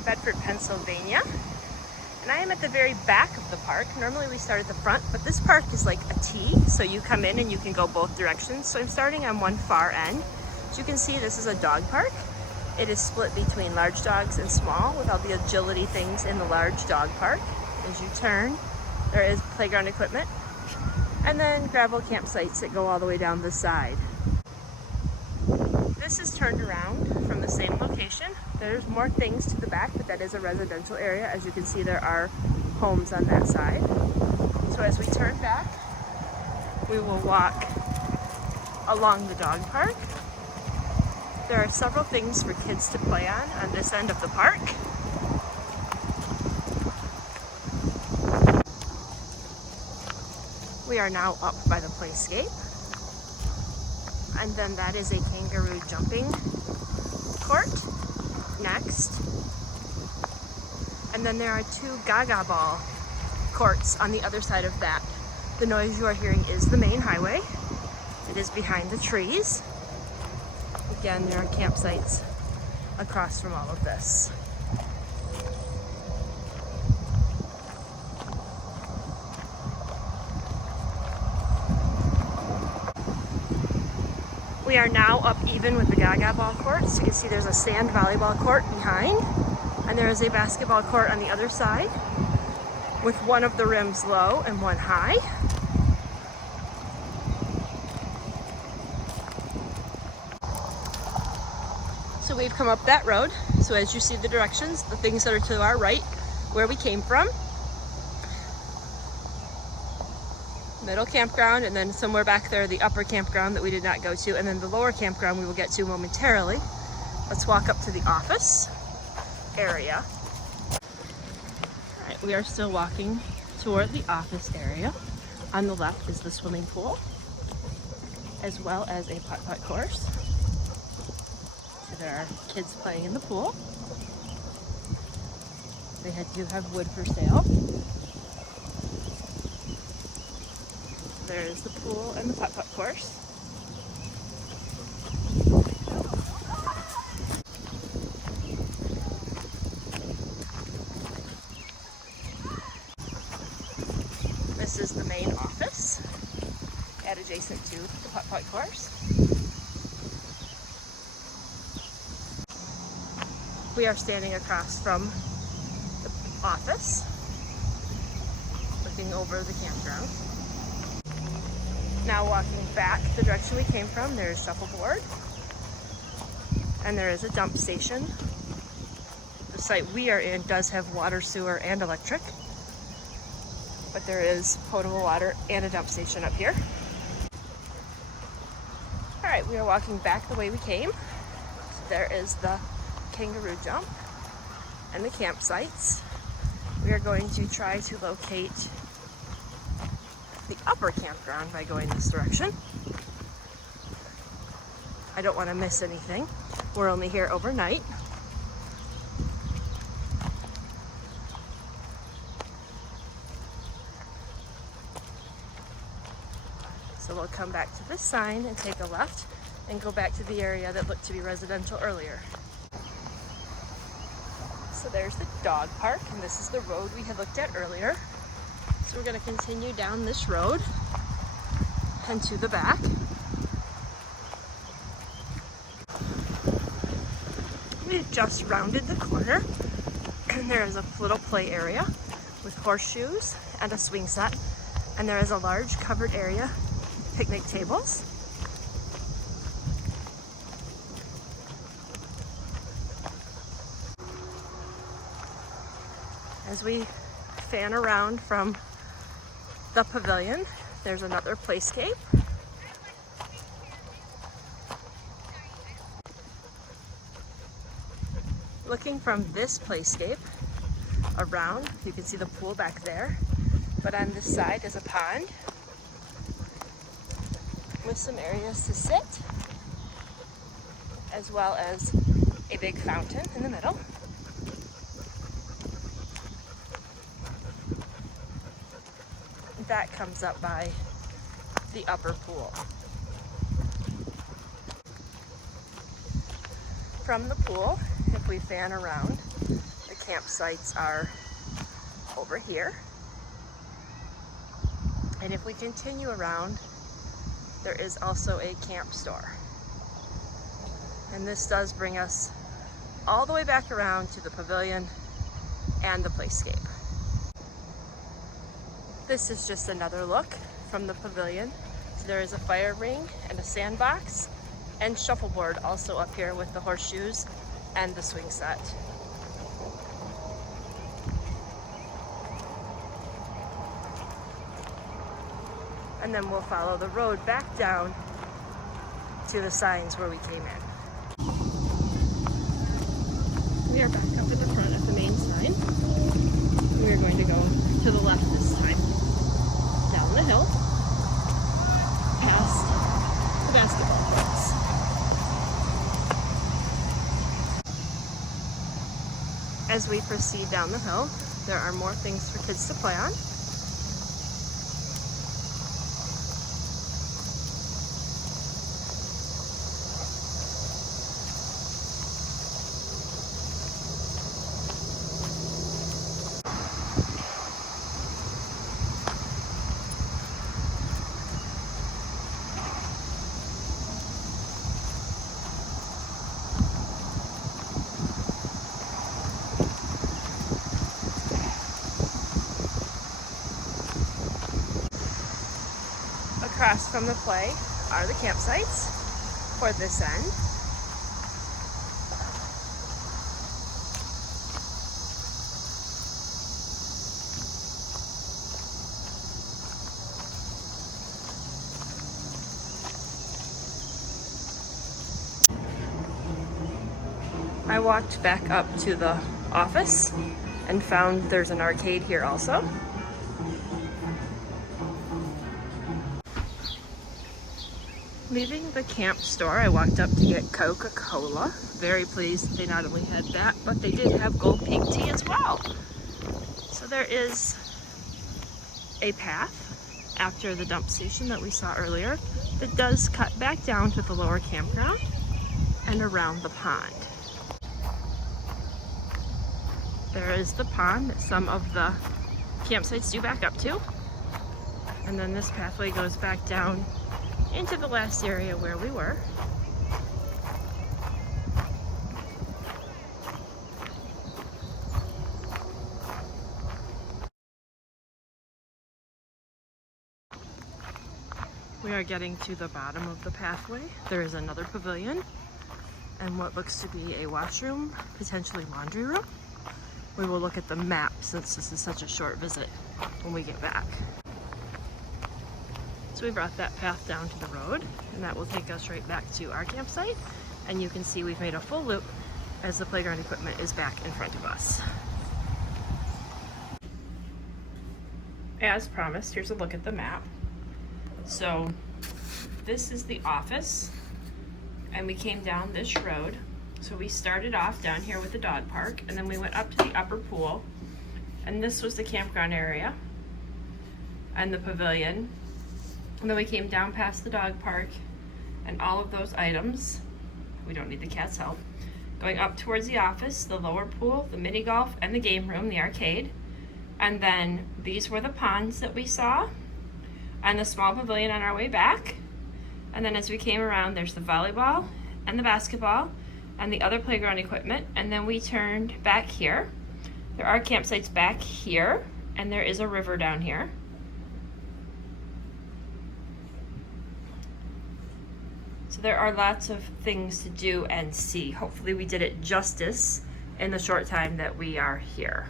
Bedford, Pennsylvania. And I am at the very back of the park. Normally we start at the front, but this park is like a T, so you come in and you can go both directions. So I'm starting on one far end. As you can see, this is a dog park. It is split between large dogs and small, with all the agility things in the large dog park. As you turn, there is playground equipment, and then gravel campsites that go all the way down the side. This is turned around from the same location. There's more things to the back, but that is a residential area. As you can see, there are homes on that side. So as we turn back, we will walk along the dog park. There are several things for kids to play on this end of the park. We are now up by the playscape. And then that is a kangaroo jumping court next. And then there are two gaga ball courts on the other side of that. The noise you are hearing is the main highway. It is behind the trees. Again, there are campsites across from all of this. We are now up even with the gaga ball courts. You can see there's a sand volleyball court behind, and there is a basketball court on the other side with one of the rims low and one high. So we've come up that road. So as you see the directions, the things that are to our right, where we came from, middle campground, and then somewhere back there, the upper campground that we did not go to, and then the lower campground we will get to momentarily. Let's walk up to the office area. All right, we are still walking toward the office area. On the left is the swimming pool, as well as a putt-putt course. So there are kids playing in the pool. They do have wood for sale. There is the pool and the putt-putt course. This is the main office, adjacent to the putt-putt course. We are standing across from the office, looking over the campground. Now walking back the direction we came from, there is shuffleboard, and there is a dump station. The site we are in does have water, sewer, and electric, but there is potable water and a dump station up here. All right, we are walking back the way we came. So there is the kangaroo jump and the campsites. We are going to try to locate the upper campground by going this direction. I don't want to miss anything. We're only here overnight. So we'll come back to this sign and take a left and go back to the area that looked to be residential earlier. So there's the dog park, and this is the road we had looked at earlier. So we're going to continue down this road and to the back. We've just rounded the corner, and there is a little play area with horseshoes and a swing set, and there is a large covered area, picnic tables. As we fan around from the pavilion, there's another playscape. Looking from this playscape around, you can see the pool back there, but on this side is a pond with some areas to sit, as well as a big fountain in the middle. That comes up by the upper pool. From the pool, if we fan around, the campsites are over here. And if we continue around, there is also a camp store. And this does bring us all the way back around to the pavilion and the playscape. This is just another look from the pavilion. So there is a fire ring and a sandbox and shuffleboard also up here with the horseshoes and the swing set. And then we'll follow the road back down to the signs where we came in. We are back up in the front of the main sign. We are going to go to the left this time. Down the hill, past the basketball courts. As we proceed down the hill, there are more things for kids to play on. Across from the play are the campsites for this end. I walked back up to the office and found there's an arcade here also. Leaving the camp store, I walked up to get Coca-Cola. Very pleased they not only had that, but they did have Gold Peak tea as well. So there is a path after the dump station that we saw earlier that does cut back down to the lower campground and around the pond. There is the pond that some of the campsites do back up to. And then this pathway goes back down into the last area where we were. We are getting to the bottom of the pathway. There is another pavilion and what looks to be a washroom, potentially laundry room. We will look at the map since this is such a short visit when we get back. So we brought that path down to the road, and that will take us right back to our campsite. And you can see we've made a full loop as the playground equipment is back in front of us. As promised, here's a look at the map. So this is the office, and we came down this road. So we started off down here with the dog park, and then we went up to the upper pool, and this was the campground area and the pavilion. And then we came down past the dog park and all of those items. We don't need the cat's help. Going up towards the office, the lower pool, the mini golf, and the game room, the arcade. And then these were the ponds that we saw and the small pavilion on our way back. And then as we came around, there's the volleyball and the basketball and the other playground equipment. And then we turned back here. There are campsites back here, and there is a river down here. So there are lots of things to do and see. Hopefully we did it justice in the short time that we are here.